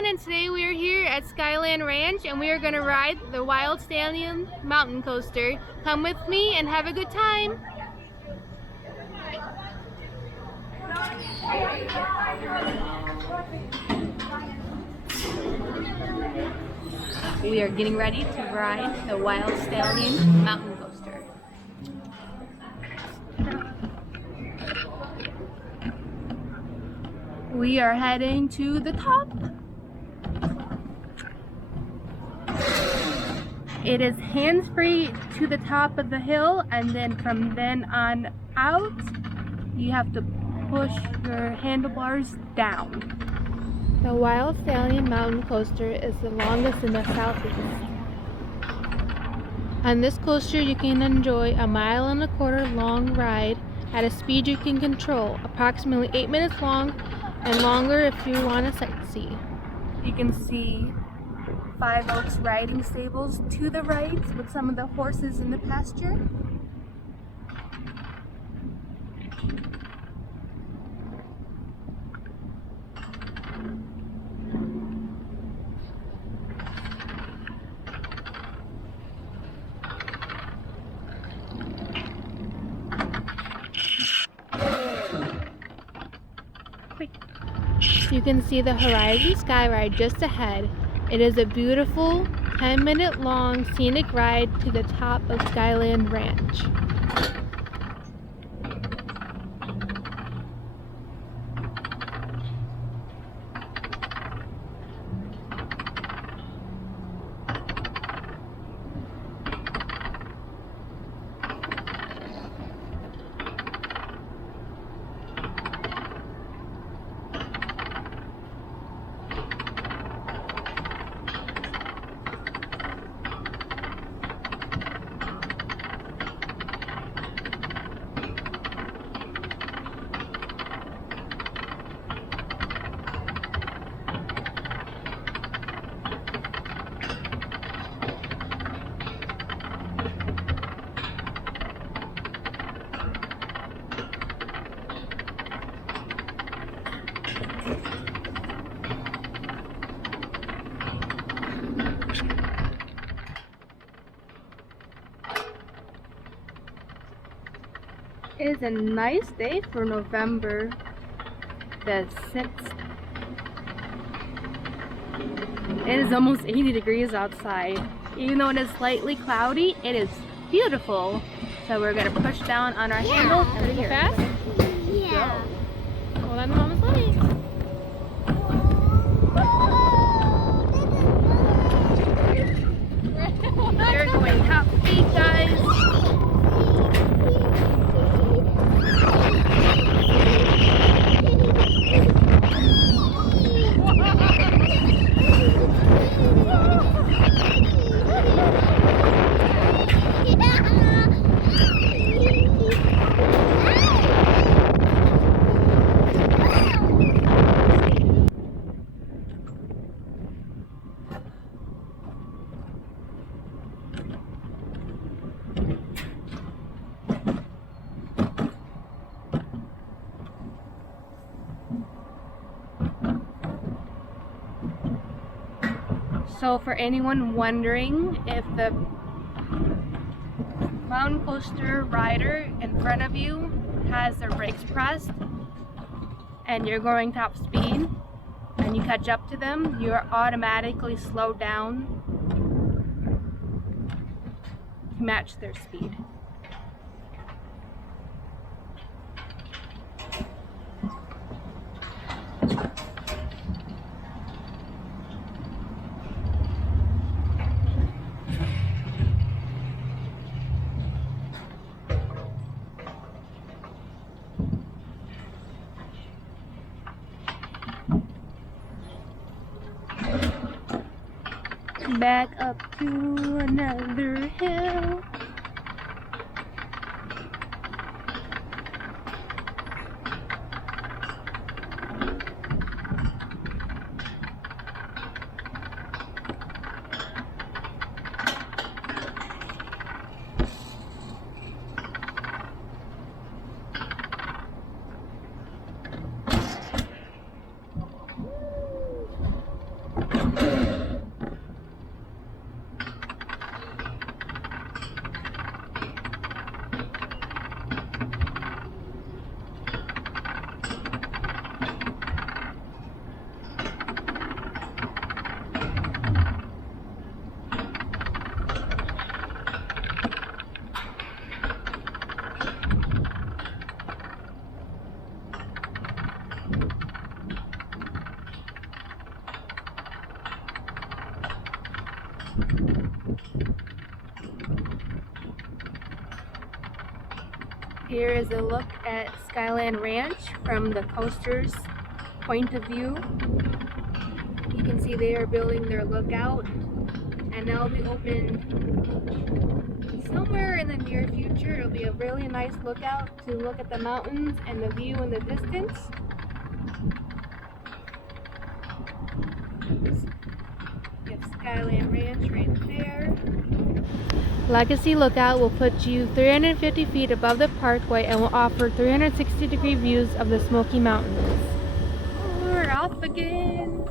everyone, and today we are here at Skyland Ranch and we are going to ride the Wild Stallion Mountain Coaster. Come with me and have a good time. We are getting ready to ride the Wild Stallion Mountain Coaster. We are heading to the top. It is hands-free to the top of the hill, and then from then on out, you have to push your handlebars down. The Wild Stallion Mountain Coaster is the longest in the southeast. On this coaster, you can enjoy a 1.25 mile long ride at a speed you can control, approximately 8 minutes long, and longer if you want to sightsee. You can see Five Oaks riding stables to the right with some of the horses in the pasture. You can see the Horizon Sky Ride just ahead. It is a beautiful 10-minute long scenic ride to the top of Skyland Ranch. It is a nice day for November the 6th. It is almost 80 degrees outside. Even though it is slightly cloudy, it is beautiful. So we're going to push down on our handle. Ready to go fast? Yeah. Go. Hold on to Mama's leg. We're going top speed, guys. So for anyone wondering if the mountain coaster rider in front of you has their brakes pressed and you're going top speed and you catch up to them, you're automatically slowed down to match their speed. Back up to another hill. Here is a look at Skyland Ranch from the coaster's point of view. You can see they are building their lookout, and that'll be open somewhere in the near future. It'll be a really nice lookout to look at the mountains and the view in the distance. You have Skyland Ranch right there. Legacy Lookout will put you 350 feet above the parkway and will offer 360-degree views of the Smoky Mountains. We're off again.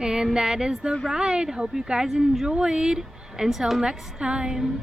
And that is the ride. Hope you guys enjoyed. Until next time.